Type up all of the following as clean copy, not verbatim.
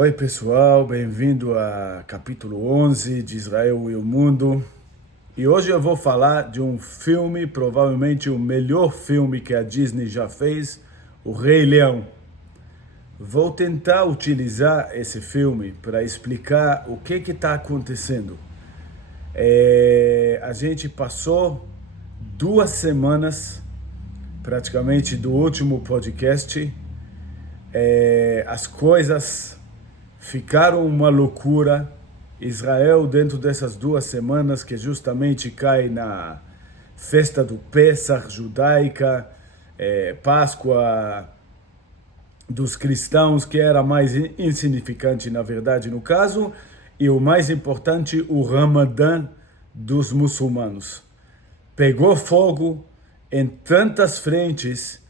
Oi pessoal, bem-vindo a capítulo 11 de Israel e o Mundo. E hoje eu vou falar de um filme, provavelmente o melhor filme que a Disney já fez, O Rei Leão. Vou tentar utilizar esse filme para explicar o que está acontecendo. A gente passou 2 semanas, praticamente, do último podcast. As coisas ficaram uma loucura. Israel, dentro dessas 2 semanas, que justamente cai na festa do Pessach judaica, Páscoa dos cristãos, que era mais insignificante, na verdade, no caso, e o mais importante, o Ramadã dos muçulmanos. Pegou fogo em tantas frentes,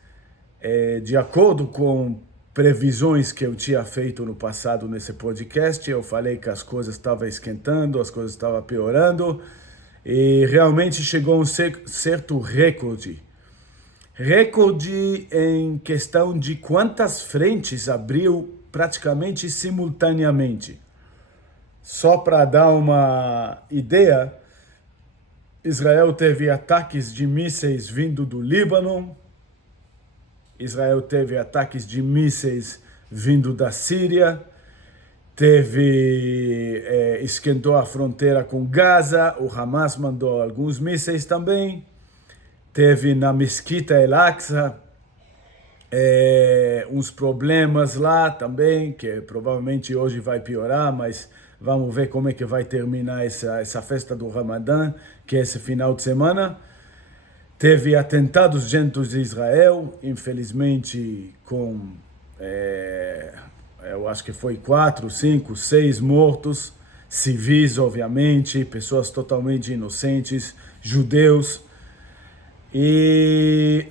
de acordo com previsões que eu tinha feito no passado nesse podcast. Eu falei que as coisas estavam esquentando, as coisas estavam piorando, e realmente chegou a um certo recorde. Recorde em questão de quantas frentes abriu praticamente simultaneamente. Só para dar uma ideia, Israel teve ataques de mísseis vindo do Líbano, Israel teve ataques de mísseis vindo da Síria, esquentou a fronteira com Gaza, o Hamas mandou alguns mísseis também, teve na Mesquita El-Aqsa uns problemas lá também, que provavelmente hoje vai piorar, mas vamos ver como é que vai terminar essa festa do Ramadã, que é esse final de semana. Teve atentados dentro de Israel, infelizmente com, eu acho que foi 4, 5, 6 mortos, civis obviamente, pessoas totalmente inocentes, judeus. E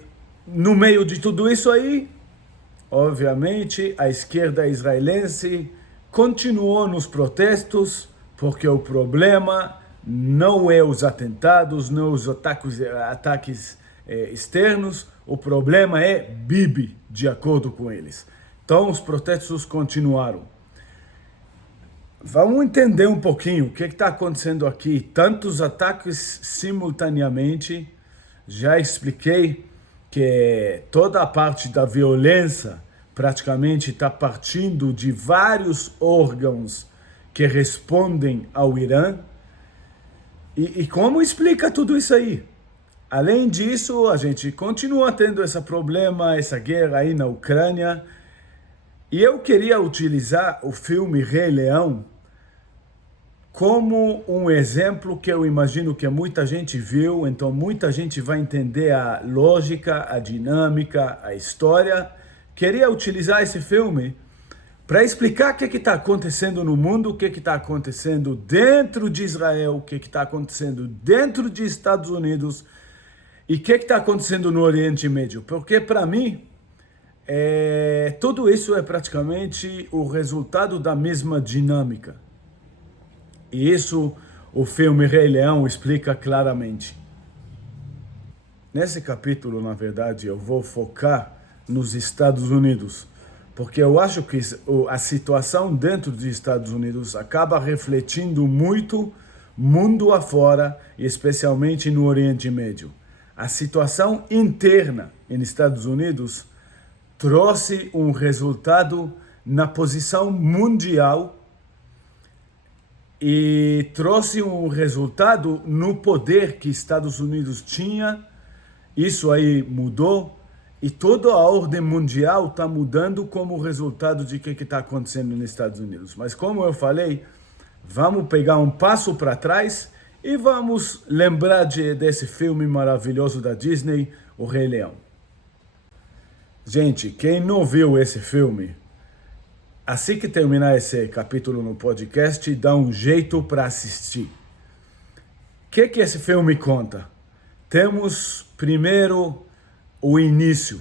no meio de tudo isso aí, obviamente, a esquerda israelense continuou nos protestos, porque o problema não é os atentados, não os ataques externos, o problema é Bibi, de acordo com eles. Então os protestos continuaram. Vamos entender um pouquinho o que está acontecendo aqui. Tantos ataques simultaneamente. Já expliquei que toda a parte da violência praticamente está partindo de vários órgãos que respondem ao Irã. E como explica tudo isso aí? Além disso, a gente continua tendo esse problema, essa guerra aí na Ucrânia. E eu queria utilizar o filme Rei Leão como um exemplo que eu imagino que muita gente viu, então muita gente vai entender a lógica, a dinâmica, a história. Queria utilizar esse filme para explicar o que está acontecendo no mundo, o que está acontecendo dentro de Israel, o que está acontecendo dentro dos Estados Unidos e o que está acontecendo no Oriente Médio. Porque, para mim, tudo isso é praticamente o resultado da mesma dinâmica. E isso o filme Rei Leão explica claramente. Nesse capítulo, na verdade, eu vou focar nos Estados Unidos, porque eu acho que a situação dentro dos Estados Unidos acaba refletindo muito mundo afora, e especialmente no Oriente Médio. A situação interna nos Estados Unidos trouxe um resultado na posição mundial e trouxe um resultado no poder que Estados Unidos tinha. Isso aí mudou. E toda a ordem mundial está mudando como resultado de o que está acontecendo nos Estados Unidos. Mas como eu falei, vamos pegar um passo para trás e vamos lembrar desse filme maravilhoso da Disney, O Rei Leão. Gente, quem não viu esse filme, assim que terminar esse capítulo no podcast, dá um jeito para assistir. O que esse filme conta? Temos primeiro o início,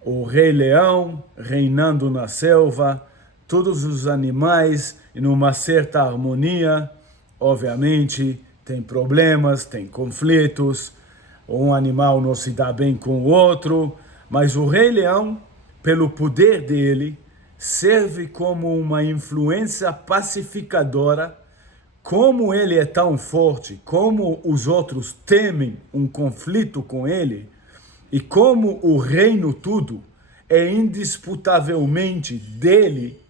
o Rei Leão reinando na selva, todos os animais em uma certa harmonia. Obviamente tem problemas, tem conflitos, um animal não se dá bem com o outro, mas o Rei Leão, pelo poder dele, serve como uma influência pacificadora. Como ele é tão forte, como os outros temem um conflito com ele, e como o reino tudo é indisputavelmente dele,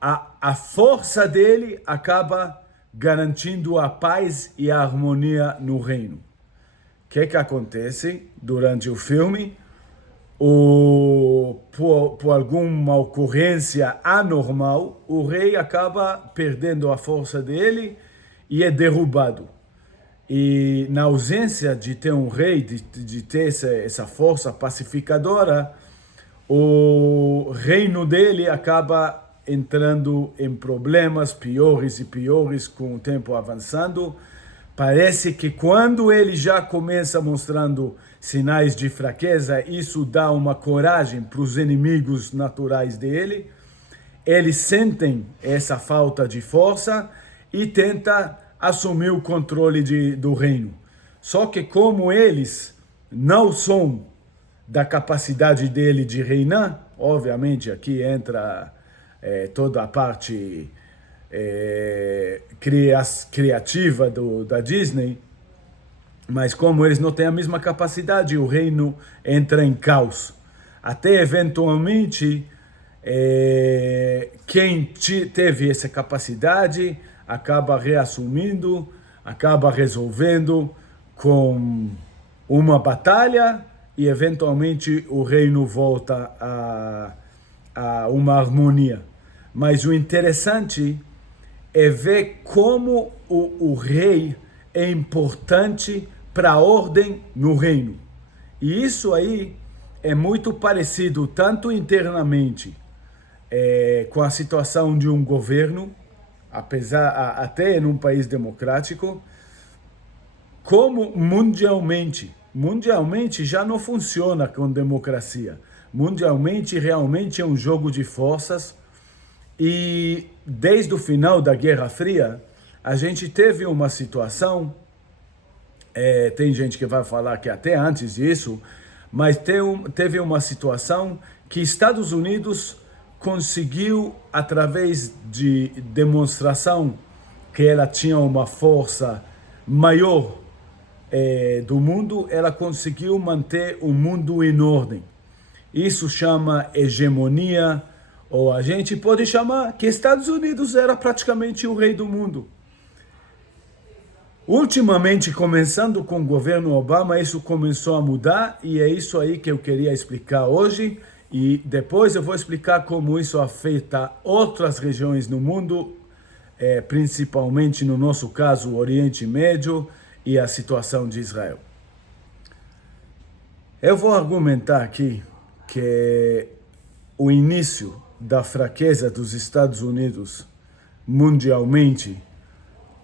a força dele acaba garantindo a paz e a harmonia no reino. O que acontece durante o filme? Por alguma ocorrência anormal, o rei acaba perdendo a força dele e é derrubado. E na ausência de ter um rei, de ter essa força pacificadora, o reino dele acaba entrando em problemas piores e piores com o tempo avançando. Parece que quando ele já começa mostrando sinais de fraqueza, isso dá uma coragem para os inimigos naturais dele. Eles sentem essa falta de força e tentam assumir o controle do reino. Só que como eles não são da capacidade dele de reinar, obviamente aqui entra toda a parte criativa da Disney, mas como eles não têm a mesma capacidade, o reino entra em caos. Até eventualmente, quem teve essa capacidade acaba reassumindo, acaba resolvendo com uma batalha e eventualmente o reino volta a uma harmonia. Mas o interessante é ver como o rei é importante para a ordem no reino. E isso aí é muito parecido tanto internamente com a situação de um governo, até em um país democrático, como mundialmente. Mundialmente já não funciona com democracia. Mundialmente realmente é um jogo de forças. E desde o final da Guerra Fria, a gente teve uma situação, tem gente que vai falar que até antes disso, mas teve uma situação que Estados Unidos conseguiu, através de demonstração que ela tinha uma força maior do mundo, ela conseguiu manter o mundo em ordem. Isso chama hegemonia, ou a gente pode chamar que Estados Unidos era praticamente o rei do mundo. Ultimamente, começando com o governo Obama, isso começou a mudar e é isso aí que eu queria explicar hoje. E depois eu vou explicar como isso afeta outras regiões no mundo, principalmente no nosso caso o Oriente Médio e a situação de Israel. Eu vou argumentar aqui que o início da fraqueza dos Estados Unidos mundialmente,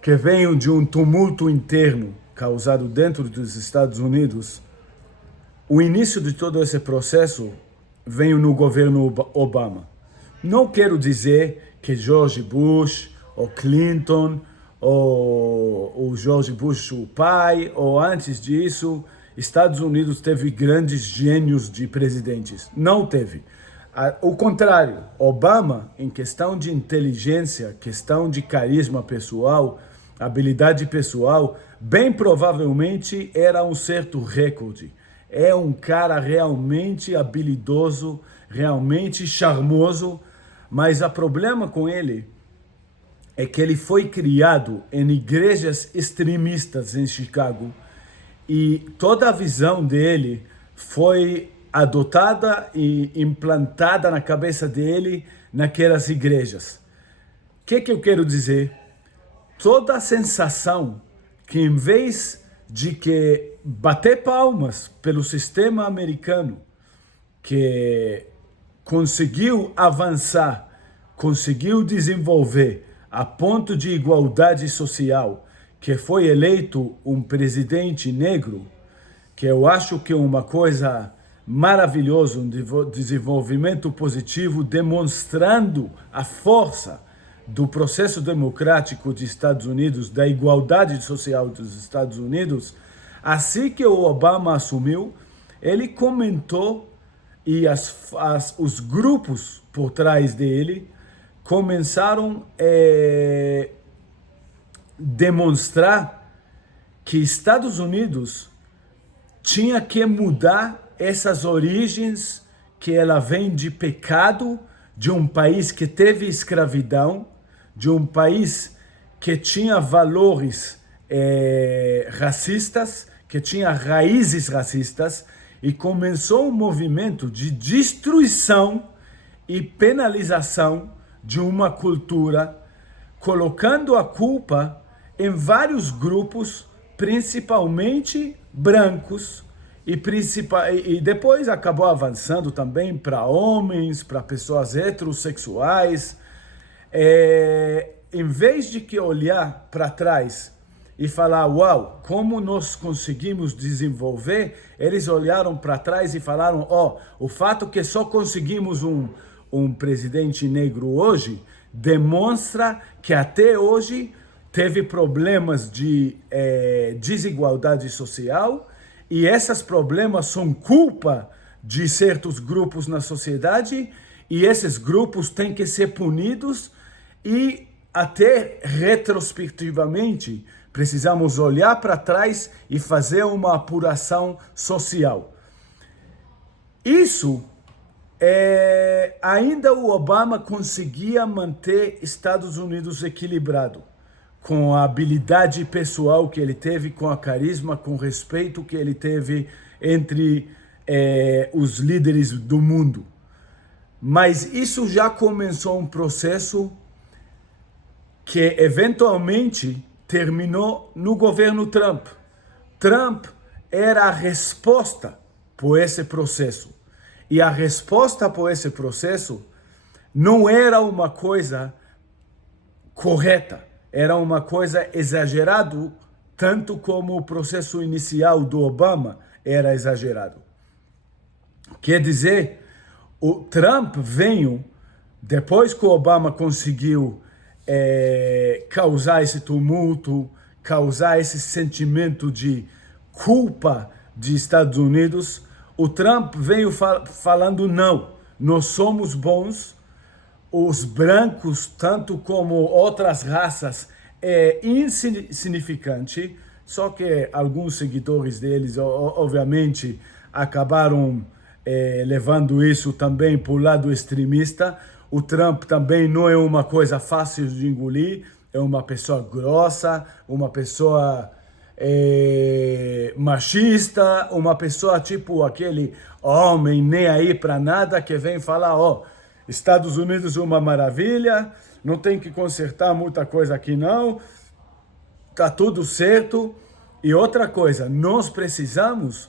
que veio de um tumulto interno causado dentro dos Estados Unidos, o início de todo esse processo veio no governo Obama. Não quero dizer que George Bush, ou Clinton, ou o George Bush o pai, ou antes disso, Estados Unidos teve grandes gênios de presidentes. Não teve. O contrário, Obama, em questão de inteligência, questão de carisma pessoal, habilidade pessoal, bem provavelmente era um certo recorde. É um cara realmente habilidoso, realmente charmoso, mas o problema com ele é que ele foi criado em igrejas extremistas em Chicago e toda a visão dele foi adotada e implantada na cabeça dele naquelas igrejas. O que eu quero dizer? Toda a sensação que em vez de que bater palmas pelo sistema americano, que conseguiu avançar, conseguiu desenvolver a ponto de igualdade social, que foi eleito um presidente negro, que eu acho que é uma coisa maravilhoso, um desenvolvimento positivo, demonstrando a força do processo democrático dos Estados Unidos, da igualdade social dos Estados Unidos. Assim que o Obama assumiu, ele comentou e os grupos por trás dele começaram a demonstrar que Estados Unidos tinha que mudar essas origens, que ela vem de pecado, de um país que teve escravidão, de um país que tinha valores racistas, que tinha raízes racistas, e começou um movimento de destruição e penalização de uma cultura, colocando a culpa em vários grupos, principalmente brancos, e depois acabou avançando também para homens, para pessoas heterossexuais. Em vez de que olhar para trás e falar, uau, como nós conseguimos desenvolver, eles olharam para trás e falaram, o fato que só conseguimos um presidente negro hoje demonstra que até hoje teve problemas de desigualdade social, e esses problemas são culpa de certos grupos na sociedade, e esses grupos têm que ser punidos, e até retrospectivamente precisamos olhar para trás e fazer uma apuração social. Isso ainda o Obama conseguia manter Estados Unidos equilibrado, com a habilidade pessoal que ele teve, com a carisma, com o respeito que ele teve entre os líderes do mundo. Mas isso já começou um processo que eventualmente terminou no governo Trump. Trump era a resposta por esse processo. E a resposta por esse processo não era uma coisa correta, era uma coisa exagerada, tanto como o processo inicial do Obama era exagerado. Quer dizer, o Trump veio, depois que o Obama conseguiu causar esse tumulto, causar esse sentimento de culpa de Estados Unidos, o Trump veio falando, não, nós somos bons, os brancos, tanto como outras raças, é insignificante, só que alguns seguidores deles, obviamente, acabaram levando isso também para o lado extremista. O Trump também não é uma coisa fácil de engolir, é uma pessoa grossa, uma pessoa machista, uma pessoa tipo aquele homem nem aí para nada que vem falar, Estados Unidos é uma maravilha, não tem que consertar muita coisa aqui não, tá tudo certo. E outra coisa, nós precisamos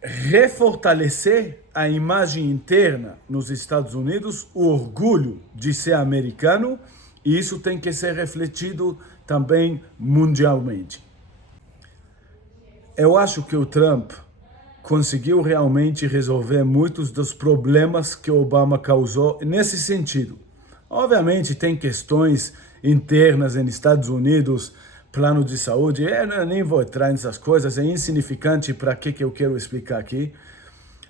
refortalecer a imagem interna nos Estados Unidos, o orgulho de ser americano, e isso tem que ser refletido também mundialmente. Eu acho que o Trump conseguiu realmente resolver muitos dos problemas que o Obama causou nesse sentido. Obviamente tem questões internas nos Estados Unidos, plano de saúde, eu nem vou entrar nessas coisas, é insignificante para que eu quero explicar aqui.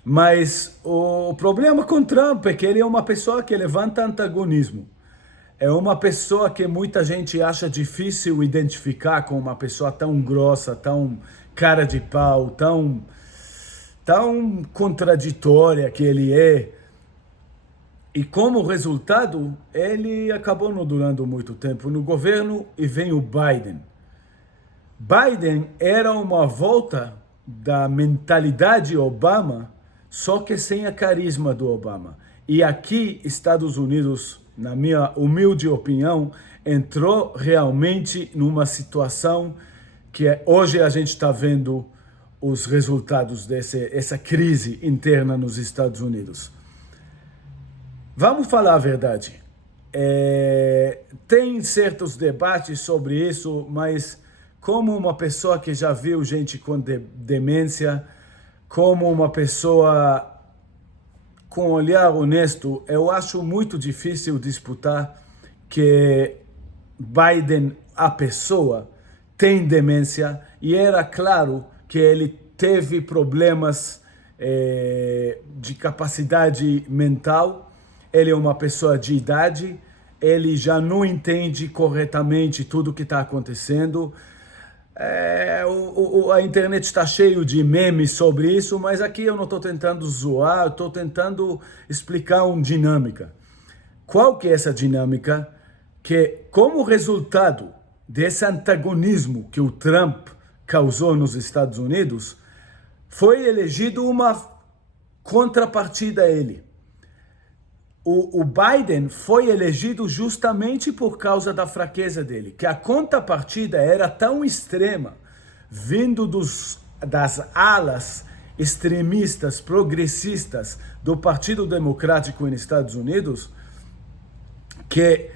Mas o problema com Trump é que ele é uma pessoa que levanta antagonismo. É uma pessoa que muita gente acha difícil identificar com uma pessoa tão grossa, tão cara de pau, tão contraditória que ele é. E como resultado, ele acabou não durando muito tempo no governo e vem o Biden. Biden era uma volta da mentalidade Obama, só que sem a carisma do Obama. E aqui, Estados Unidos, na minha humilde opinião, entrou realmente numa situação que hoje a gente está vendo os resultados dessa crise interna nos Estados Unidos. Vamos falar a verdade. Tem certos debates sobre isso, mas como uma pessoa que já viu gente com demência, como uma pessoa com olhar honesto, eu acho muito difícil disputar que Biden, a pessoa, tem demência, e era claro que ele teve problemas de capacidade mental, ele é uma pessoa de idade, ele já não entende corretamente tudo o que está acontecendo. A internet está cheio de memes sobre isso, mas aqui eu não estou tentando zoar, eu estou tentando explicar uma dinâmica. Qual que é essa dinâmica? Que como resultado desse antagonismo que o Trump causou nos Estados Unidos, foi elegido uma contrapartida a ele. O Biden foi elegido justamente por causa da fraqueza dele, que a contrapartida era tão extrema, vindo das alas extremistas, progressistas do Partido Democrático nos Estados Unidos, que,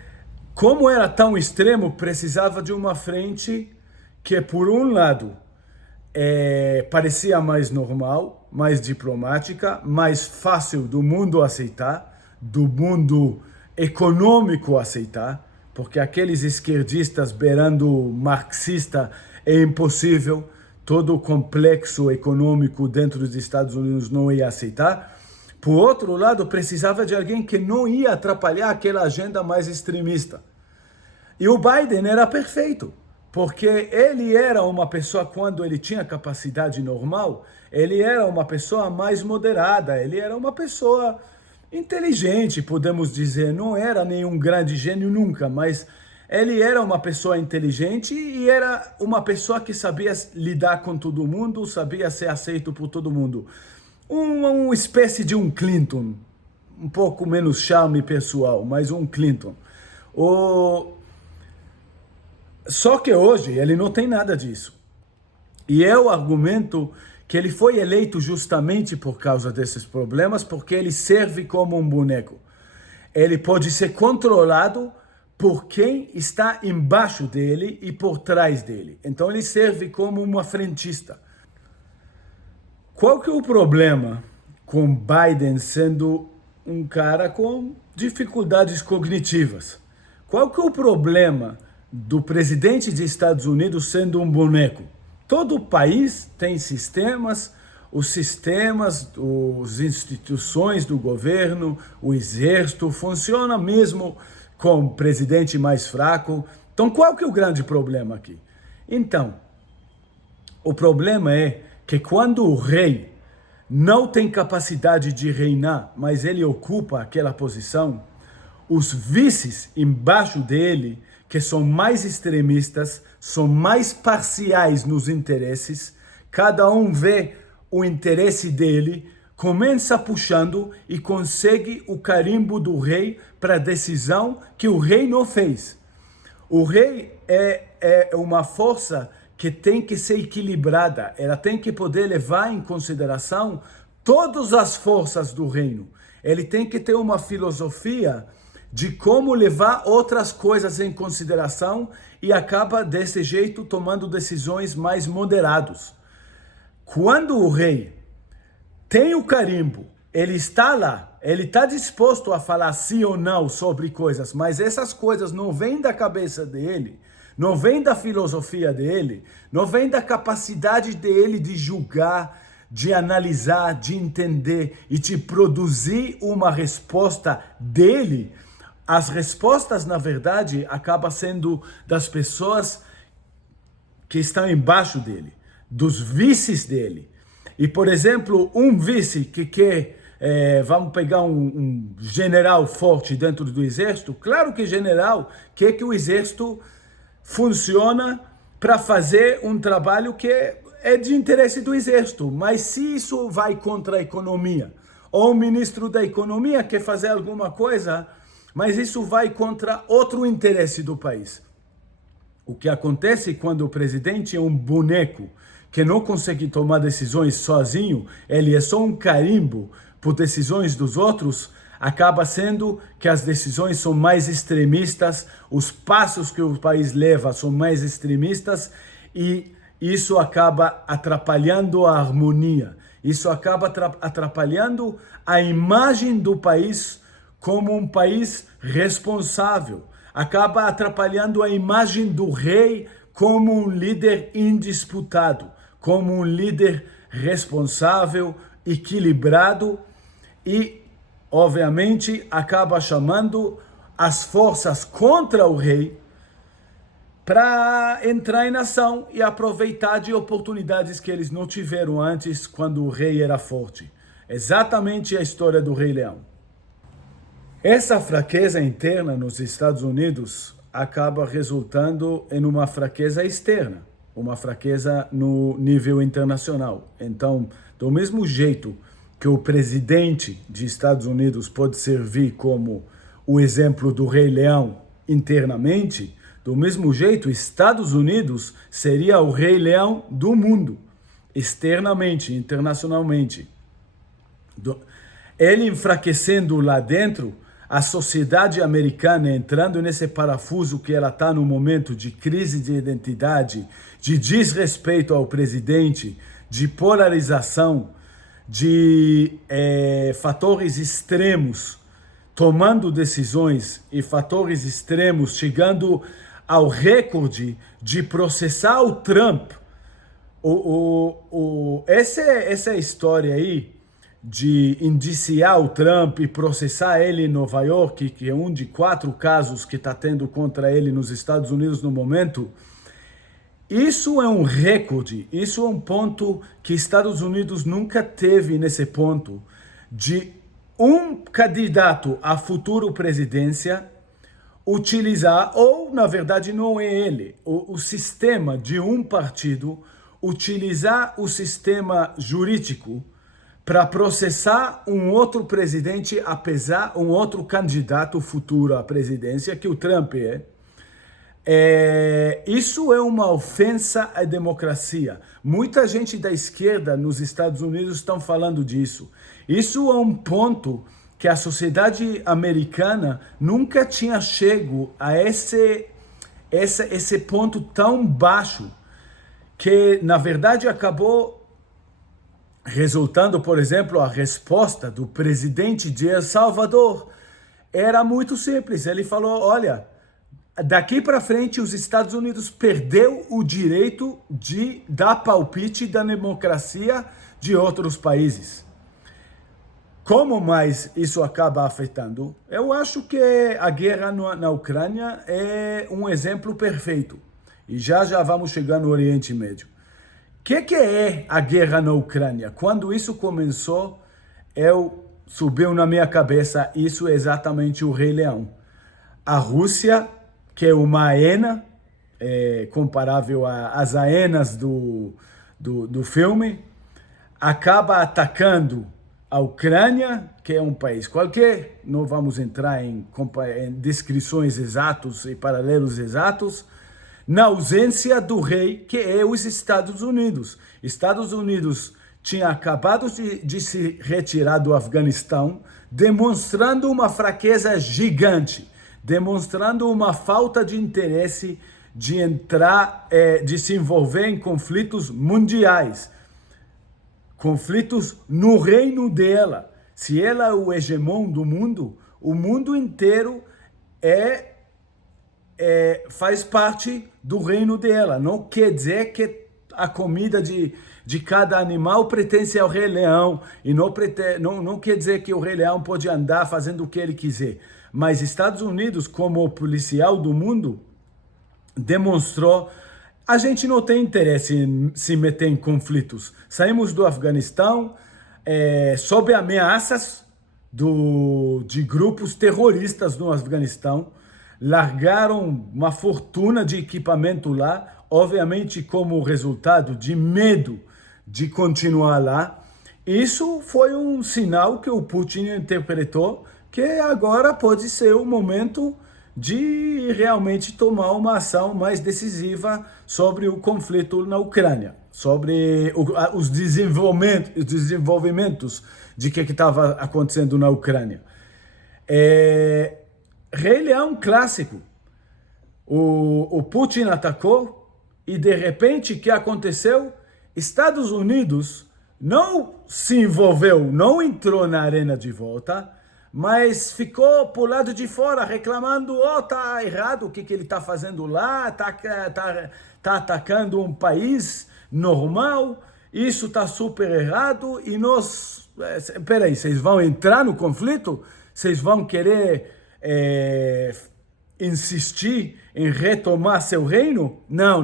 como era tão extremo, precisava de uma frente que, por um lado, parecia mais normal, mais diplomática, mais fácil do mundo aceitar, do mundo econômico aceitar, porque aqueles esquerdistas beirando marxista é impossível, todo o complexo econômico dentro dos Estados Unidos não ia aceitar. Por outro lado, precisava de alguém que não ia atrapalhar aquela agenda mais extremista. E o Biden era perfeito, porque ele era uma pessoa, quando ele tinha capacidade normal, ele era uma pessoa mais moderada, ele era uma pessoa inteligente, podemos dizer, não era nenhum grande gênio nunca, mas ele era uma pessoa inteligente e era uma pessoa que sabia lidar com todo mundo, sabia ser aceito por todo mundo. Uma espécie de um Clinton, um pouco menos charme pessoal, mas um Clinton. Só que hoje ele não tem nada disso. E eu argumento que ele foi eleito justamente por causa desses problemas, porque ele serve como um boneco. Ele pode ser controlado por quem está embaixo dele e por trás dele. Então ele serve como uma frentista. Qual que é o problema com Biden sendo um cara com dificuldades cognitivas? Qual que é o problema do presidente dos Estados Unidos sendo um boneco? Todo país tem sistemas, as instituições do governo, o exército, funciona mesmo com um presidente mais fraco. Então, qual que é o grande problema aqui? Então, o problema é que quando o rei não tem capacidade de reinar, mas ele ocupa aquela posição, os vices embaixo dele, que são mais extremistas, são mais parciais nos interesses, cada um vê o interesse dele, começa puxando e consegue o carimbo do rei para a decisão que o rei não fez. O rei é uma força que tem que ser equilibrada, ela tem que poder levar em consideração todas as forças do reino. Ele tem que ter uma filosofia de como levar outras coisas em consideração e acaba desse jeito tomando decisões mais moderadas. Quando o rei tem o carimbo, ele está lá, ele está disposto a falar sim ou não sobre coisas, mas essas coisas não vêm da cabeça dele, não vêm da filosofia dele, não vêm da capacidade dele de julgar, de analisar, de entender e de produzir uma resposta dele. As respostas, na verdade, acabam sendo das pessoas que estão embaixo dele, dos vices dele. E, por exemplo, um vice que quer, vamos pegar um general forte dentro do exército, claro que general quer que o exército funcione para fazer um trabalho que é de interesse do exército, mas se isso vai contra a economia, ou o ministro da economia quer fazer alguma coisa, mas isso vai contra outro interesse do país. O que acontece quando o presidente é um boneco que não consegue tomar decisões sozinho, ele é só um carimbo por decisões dos outros, acaba sendo que as decisões são mais extremistas, os passos que o país leva são mais extremistas e isso acaba atrapalhando a harmonia, isso acaba atrapalhando a imagem do país como um país responsável, acaba atrapalhando a imagem do rei como um líder indisputado, como um líder responsável, equilibrado e, obviamente, acaba chamando as forças contra o rei para entrar em ação e aproveitar de oportunidades que eles não tiveram antes quando o rei era forte. Exatamente a história do Rei Leão. Essa fraqueza interna nos Estados Unidos acaba resultando em uma fraqueza externa, uma fraqueza no nível internacional. Então, do mesmo jeito que o presidente dos Estados Unidos pode servir como o exemplo do Rei Leão internamente, do mesmo jeito, Estados Unidos seria o Rei Leão do mundo, externamente, internacionalmente. Ele enfraquecendo lá dentro, a sociedade americana entrando nesse parafuso que ela está no momento de crise de identidade, de desrespeito ao presidente, de polarização, de fatores extremos tomando decisões e fatores extremos chegando ao recorde de processar o Trump. Essa história aí de indiciar o Trump e processar ele em Nova York, que é um de 4 casos que está tendo contra ele nos Estados Unidos no momento, isso é um recorde, isso é um ponto que Estados Unidos nunca teve nesse ponto, de um candidato à futura presidência utilizar, ou na verdade não é ele, o sistema de um partido utilizar o sistema jurídico para processar um outro presidente, um outro candidato futuro à presidência, que o Trump é. Isso é uma ofensa à democracia. Muita gente da esquerda nos Estados Unidos estão falando disso. Isso é um ponto que a sociedade americana nunca tinha chegado a esse ponto tão baixo, que na verdade acabou resultando, por exemplo, a resposta do presidente de El Salvador era muito simples. Ele falou, olha, daqui para frente os Estados Unidos perdeu o direito de dar palpite da democracia de outros países. Como mais isso acaba afetando? Eu acho que a guerra na Ucrânia é um exemplo perfeito. E já vamos chegar no Oriente Médio. O que é a guerra na Ucrânia? Quando isso começou, subiu na minha cabeça, isso é exatamente o Rei Leão. A Rússia, que é uma hiena, comparável às hienas do filme, acaba atacando a Ucrânia, que é um país qualquer, não vamos entrar em descrições exatas e paralelos exatos, na ausência do rei, que é os Estados Unidos. Estados Unidos tinha acabado de se retirar do Afeganistão, demonstrando uma fraqueza gigante, demonstrando uma falta de interesse de entrar, de se envolver em conflitos mundiais, conflitos no reino dela. Se ela é o hegemon do mundo, o mundo inteiro faz parte do reino dela. Não quer dizer que a comida de cada animal pertence ao Rei Leão, e não quer dizer que o Rei Leão pode andar fazendo o que ele quiser. Mas Estados Unidos, como policial do mundo, demonstrou: a gente não tem interesse em se meter em conflitos. Saímos do Afeganistão sob ameaças de grupos terroristas no Afeganistão, largaram uma fortuna de equipamento lá, obviamente como resultado de medo de continuar lá. Isso foi um sinal que o Putin interpretou que agora pode ser o momento de realmente tomar uma ação mais decisiva sobre o conflito na Ucrânia, sobre os desenvolvimentos de que estava acontecendo na Ucrânia. Rei Leão clássico. O Putin atacou e, de repente, o que aconteceu? Estados Unidos não se envolveu, não entrou na arena de volta, mas ficou por lado de fora reclamando: tá errado o que ele está fazendo lá, tá atacando um país normal, isso está super errado e nós... Peraí, vocês vão entrar no conflito? Vocês vão querer insistir em retomar seu reino? Não.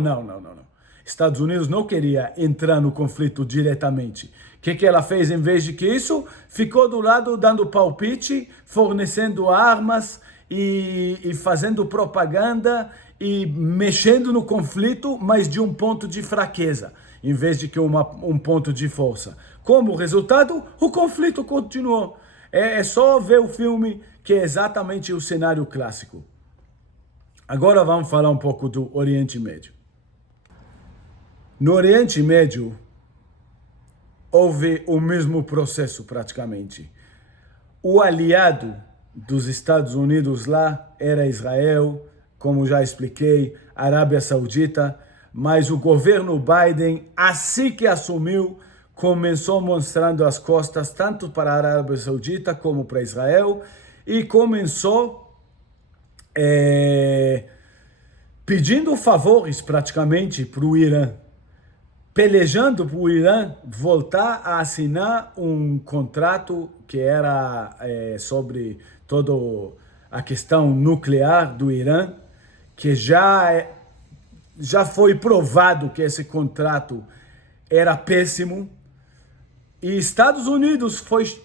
Estados Unidos não queria entrar no conflito diretamente. O que ela fez em vez de que isso? Ficou do lado dando palpite, fornecendo armas e fazendo propaganda e mexendo no conflito, mas de um ponto de fraqueza, em vez de que um ponto de força. Como resultado, o conflito continuou. É só ver o filme que é exatamente o cenário clássico. Agora vamos falar um pouco do Oriente Médio. No Oriente Médio, houve o mesmo processo praticamente. O aliado dos Estados Unidos lá era Israel, como já expliquei, Arábia Saudita, mas o governo Biden, assim que assumiu, começou mostrando as costas tanto para a Arábia Saudita como para Israel e começou pedindo favores praticamente para o Irã, pelejando para o Irã voltar a assinar um contrato que era sobre toda a questão nuclear do Irã, que já foi provado que esse contrato era péssimo. E Estados Unidos foi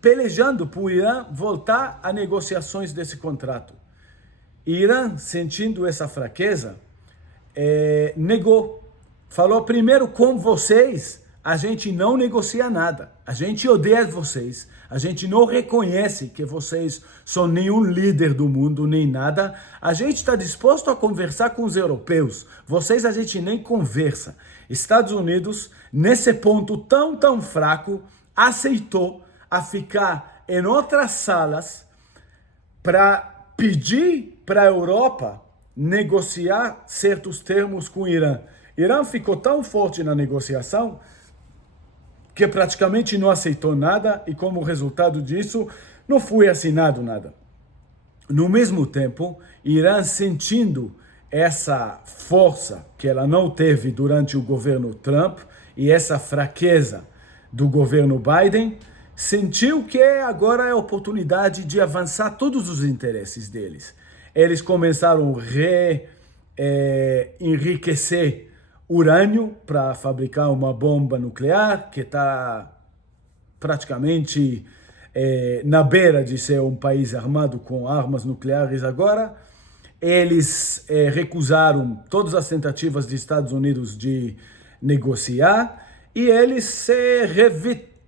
pelejando para o Irã voltar a negociações desse contrato. Irã, sentindo essa fraqueza, negou. Falou, primeiro, com vocês, a gente não negocia nada. A gente odeia vocês. A gente não reconhece que vocês são nenhum líder do mundo, nem nada. A gente está disposto a conversar com os europeus. Vocês, a gente nem conversa. Estados Unidos, nesse ponto tão fraco, aceitou a ficar em outras salas para pedir para a Europa negociar certos termos com o Irã. Irã ficou tão forte na negociação que praticamente não aceitou nada e, como resultado disso, não foi assinado nada. No mesmo tempo, Irã, sentindo essa força que ela não teve durante o governo Trump e essa fraqueza do governo Biden, sentiu que agora é a oportunidade de avançar todos os interesses deles. Eles começaram a enriquecer urânio para fabricar uma bomba nuclear que está praticamente na beira de ser um país armado com armas nucleares agora. Eles recusaram todas as tentativas dos Estados Unidos de negociar e eles se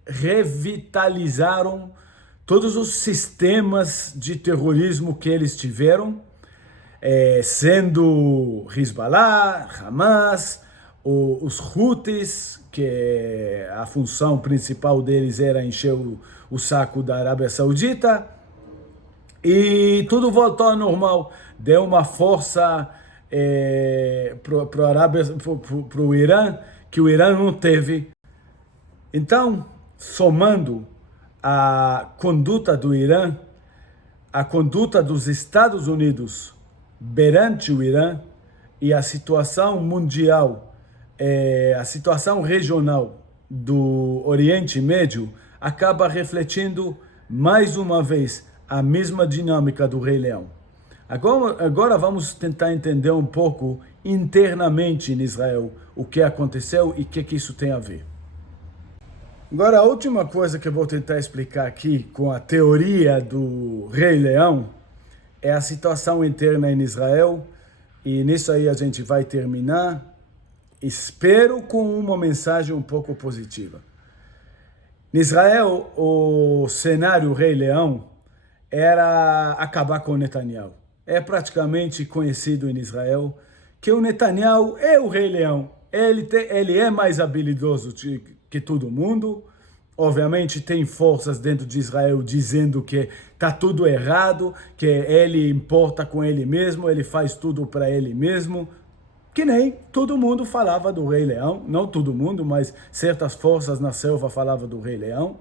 revitalizaram todos os sistemas de terrorismo que eles tiveram, sendo Hezbollah, Hamas, os Houthis, que a função principal deles era encher o saco da Arábia Saudita, e tudo voltou ao normal. Deu uma força para o Irã, que o Irã não teve. Então, somando a conduta do Irã, a conduta dos Estados Unidos perante o Irã e a situação mundial, a situação regional do Oriente Médio, acaba refletindo mais uma vez a mesma dinâmica do Rei Leão. Agora vamos tentar entender um pouco internamente em Israel o que aconteceu e o que isso tem a ver. Agora, a última coisa que eu vou tentar explicar aqui com a teoria do Rei Leão é a situação interna em Israel, e nisso aí a gente vai terminar, espero com uma mensagem um pouco positiva. Em Israel, o cenário Rei Leão era acabar com o Netanyahu. É praticamente conhecido em Israel que o Netanyahu é o Rei Leão. Ele é mais habilidoso que todo mundo. Obviamente tem forças dentro de Israel dizendo que está tudo errado, que ele importa com ele mesmo, ele faz tudo para ele mesmo. Que nem todo mundo falava do Rei Leão, não todo mundo, mas certas forças na selva falavam do Rei Leão.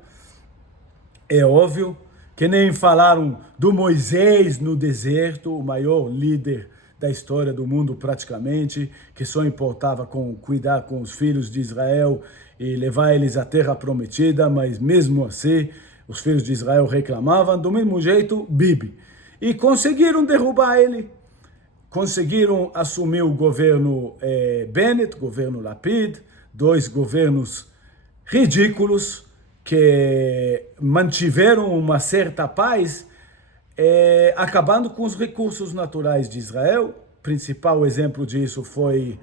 É óbvio que nem falaram do Moisés no deserto, o maior líder da história do mundo praticamente, que só importava com cuidar com os filhos de Israel e levar eles à terra prometida, mas mesmo assim os filhos de Israel reclamavam, do mesmo jeito Bibi. E conseguiram derrubar ele, conseguiram assumir o governo Bennett, governo Lapid, dois governos ridículos que mantiveram uma certa paz, acabando com os recursos naturais de Israel. O principal exemplo disso foi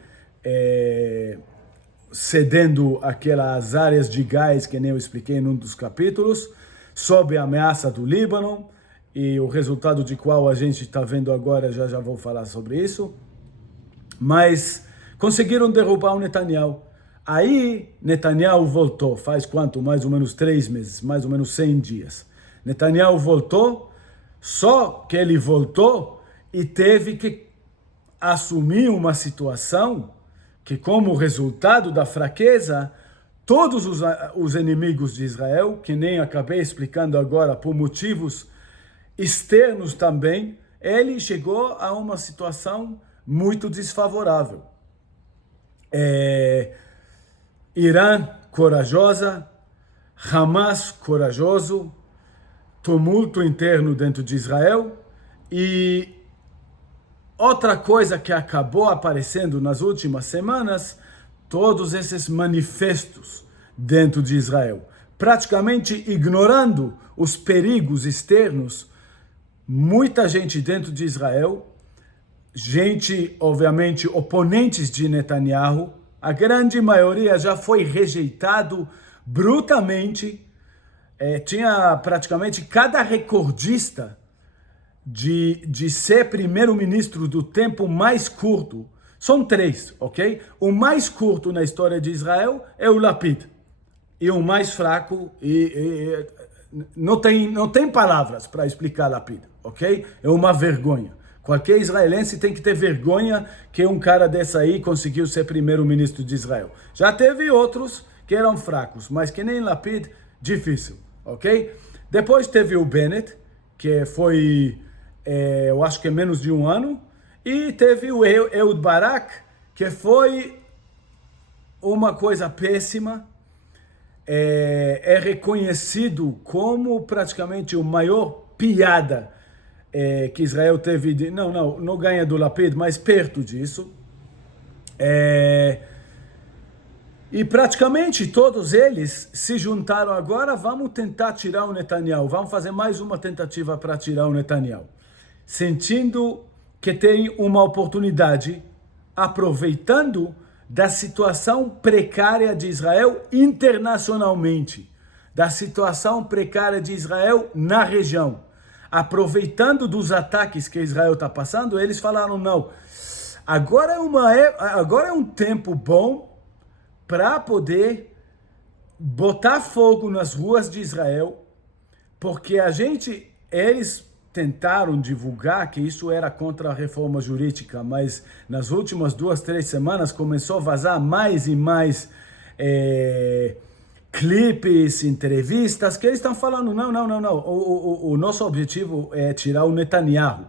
cedendo aquelas áreas de gás que nem eu expliquei em um dos capítulos, sob a ameaça do Líbano, e o resultado de qual a gente está vendo agora, já vou falar sobre isso. Mas conseguiram derrubar o Netanyahu. Aí Netanyahu voltou, faz quanto? Mais ou menos 3 meses, mais ou menos 100 dias. Netanyahu voltou, só que ele voltou e teve que assumir uma situação que, como resultado da fraqueza, todos os inimigos de Israel, que nem acabei explicando agora por motivos externos também, ele chegou a uma situação muito desfavorável. Irã corajosa, Hamas corajoso, tumulto interno dentro de Israel. E outra coisa que acabou aparecendo nas últimas semanas, todos esses manifestos dentro de Israel, praticamente ignorando os perigos externos. Muita gente dentro de Israel, gente, obviamente, oponentes de Netanyahu, a grande maioria já foi rejeitado brutalmente. Tinha praticamente cada recordista de ser primeiro-ministro do tempo mais curto. São 3, ok? O mais curto na história de Israel é o Lapid. E o mais fraco, não tem palavras para explicar Lapid, ok? É uma vergonha. Qualquer israelense tem que ter vergonha que um cara desse aí conseguiu ser primeiro-ministro de Israel. Já teve outros que eram fracos, mas que nem Lapid, difícil, ok? Depois teve o Bennett, que foi, eu acho que menos de 1 ano, e teve o Ehud Barak, que foi uma coisa péssima. É reconhecido como praticamente o maior piada que Israel teve. Não ganha do Lapid, mas perto disso. E praticamente todos eles se juntaram agora. Vamos tentar tirar o Netanyahu. Vamos fazer mais uma tentativa para tirar o Netanyahu. Sentindo que tem uma oportunidade, aproveitando da situação precária de Israel internacionalmente, da situação precária de Israel na região. Aproveitando dos ataques que Israel está passando, eles falaram, não, agora é um tempo bom para poder botar fogo nas ruas de Israel, porque eles tentaram divulgar que isso era contra a reforma jurídica, mas nas últimas 2, 3 semanas começou a vazar mais e mais clipes, entrevistas, que eles estão falando, não, o nosso objetivo é tirar o Netanyahu.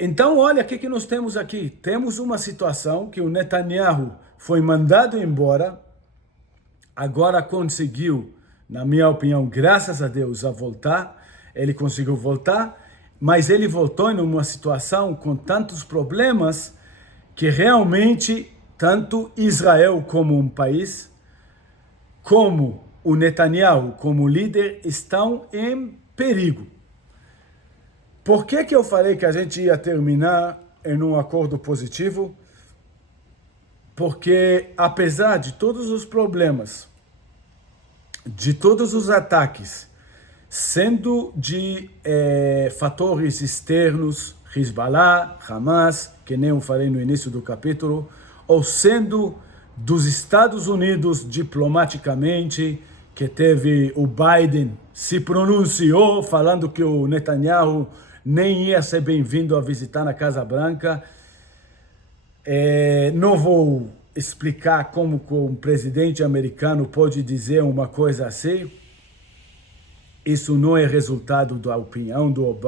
Então, olha o que nós temos aqui. Temos uma situação que o Netanyahu foi mandado embora, agora conseguiu, na minha opinião, graças a Deus, a voltar. Ele conseguiu voltar, mas ele voltou em uma situação com tantos problemas que realmente tanto Israel como um país, como o Netanyahu como líder, estão em perigo. Por que eu falei que a gente ia terminar em um acordo positivo? Porque apesar de todos os problemas, de todos os ataques, sendo de fatores externos, Hezbollah, Hamas, que nem eu falei no início do capítulo, ou sendo dos Estados Unidos diplomaticamente, que teve o Biden se pronunciou falando que o Netanyahu nem ia ser bem-vindo a visitar na Casa Branca. Não vou explicar como um presidente americano pode dizer uma coisa assim. Isso não é resultado da opinião do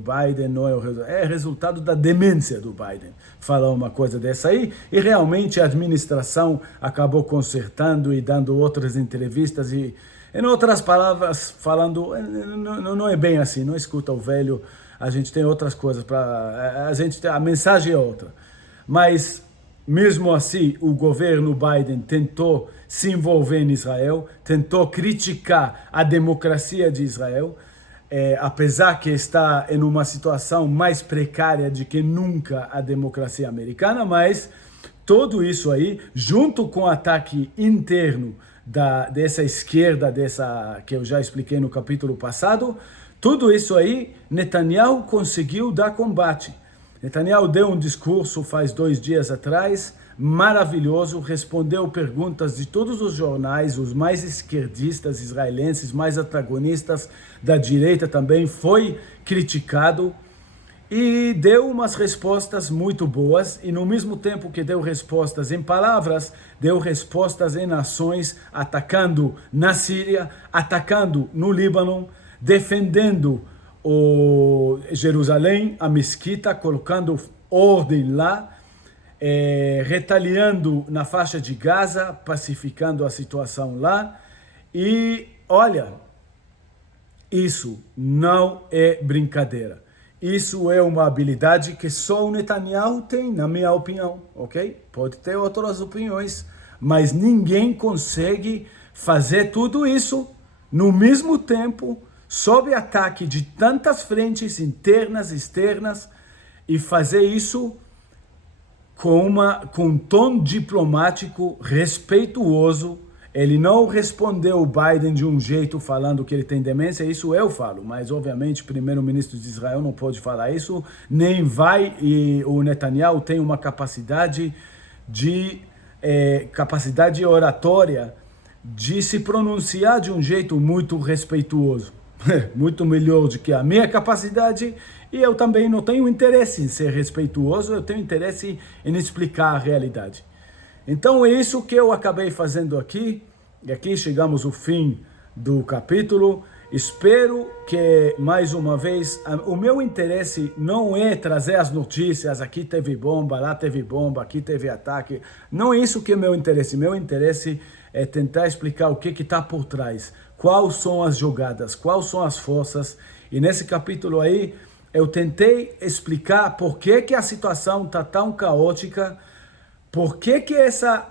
Biden, não é resultado da demência do Biden falar uma coisa dessa aí, e realmente a administração acabou consertando e dando outras entrevistas e, em outras palavras, falando, não é bem assim, não escuta o velho, a gente tem outras coisas para, a mensagem é outra. Mas, mesmo assim, o governo Biden tentou se envolver em Israel, tentou criticar a democracia de Israel, apesar que está em uma situação mais precária do que nunca a democracia americana, mas tudo isso aí, junto com o ataque interno dessa esquerda, que eu já expliquei no capítulo passado, tudo isso aí, Netanyahu conseguiu dar combate. Netanyahu deu um discurso faz 2 dias atrás, maravilhoso, respondeu perguntas de todos os jornais, os mais esquerdistas israelenses, mais antagonistas da direita também, foi criticado e deu umas respostas muito boas, e no mesmo tempo que deu respostas em palavras, deu respostas em ações, atacando na Síria, atacando no Líbano, defendendo Jerusalém, a mesquita, colocando ordem lá, retaliando na faixa de Gaza, pacificando a situação lá. E olha, isso não é brincadeira. Isso é uma habilidade que só o Netanyahu tem, na minha opinião, ok? Pode ter outras opiniões, mas ninguém consegue fazer tudo isso no mesmo tempo, sob ataque de tantas frentes internas e externas, e fazer isso com um tom diplomático, respeituoso. Ele não respondeu o Biden de um jeito falando que ele tem demência, isso eu falo, mas obviamente o primeiro-ministro de Israel não pode falar isso, nem vai, e o Netanyahu tem uma capacidade oratória de se pronunciar de um jeito muito respeituoso, muito melhor do que a minha capacidade, e eu também não tenho interesse em ser respeituoso, eu tenho interesse em explicar a realidade. Então é isso que eu acabei fazendo aqui, e aqui chegamos ao fim do capítulo. Espero que, mais uma vez, o meu interesse não é trazer as notícias, aqui teve bomba, lá teve bomba, aqui teve ataque, não é isso que é meu interesse é tentar explicar o que está por trás, quais são as jogadas, quais são as forças, e nesse capítulo aí eu tentei explicar por que a situação está tão caótica, por que essa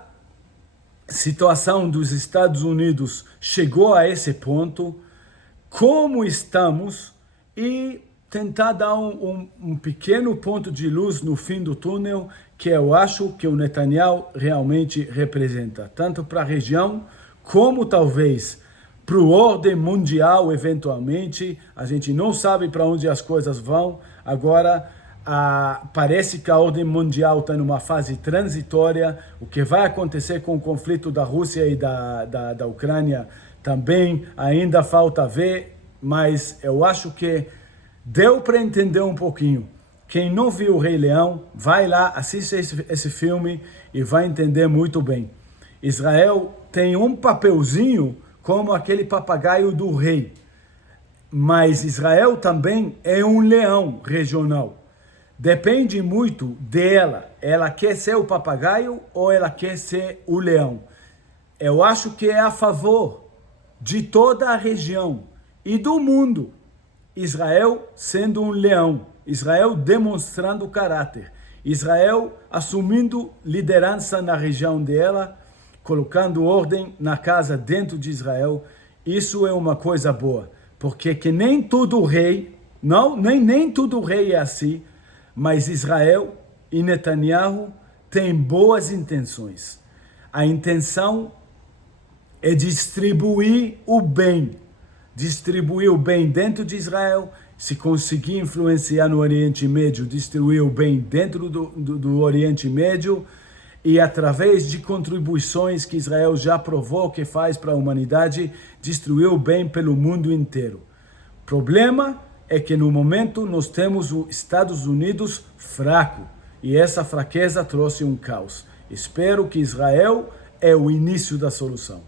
situação dos Estados Unidos chegou a esse ponto, como estamos, e tentar dar um pequeno ponto de luz no fim do túnel, que eu acho que o Netanyahu realmente representa, tanto para a região, como talvez para a ordem mundial, eventualmente. A gente não sabe para onde as coisas vão. Agora, parece que a ordem mundial está numa fase transitória. O que vai acontecer com o conflito da Rússia e da Ucrânia também ainda falta ver, mas eu acho que deu para entender um pouquinho. Quem não viu o Rei Leão, vai lá, assiste esse filme e vai entender muito bem. Israel tem um papelzinho como aquele papagaio do rei, mas Israel também é um leão regional. Depende muito dela. Ela quer ser o papagaio ou ela quer ser o leão? Eu acho que é a favor de toda a região e do mundo. Israel sendo um leão, Israel demonstrando caráter, Israel assumindo liderança na região dela, colocando ordem na casa dentro de Israel. Isso é uma coisa boa, porque que nem todo rei, nem todo rei é assim, mas Israel e Netanyahu têm boas intenções. A intenção é distribuir o bem dentro de Israel. Se conseguir influenciar no Oriente Médio, distribuir o bem dentro do Oriente Médio, e através de contribuições que Israel já provou que faz para a humanidade, destruir o bem pelo mundo inteiro. O problema é que no momento nós temos os Estados Unidos fraco, e essa fraqueza trouxe um caos. Espero que Israel é o início da solução.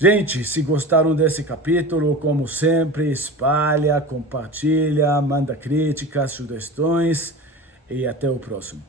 Gente, se gostaram desse capítulo, como sempre, espalha, compartilha, manda críticas, sugestões e até o próximo.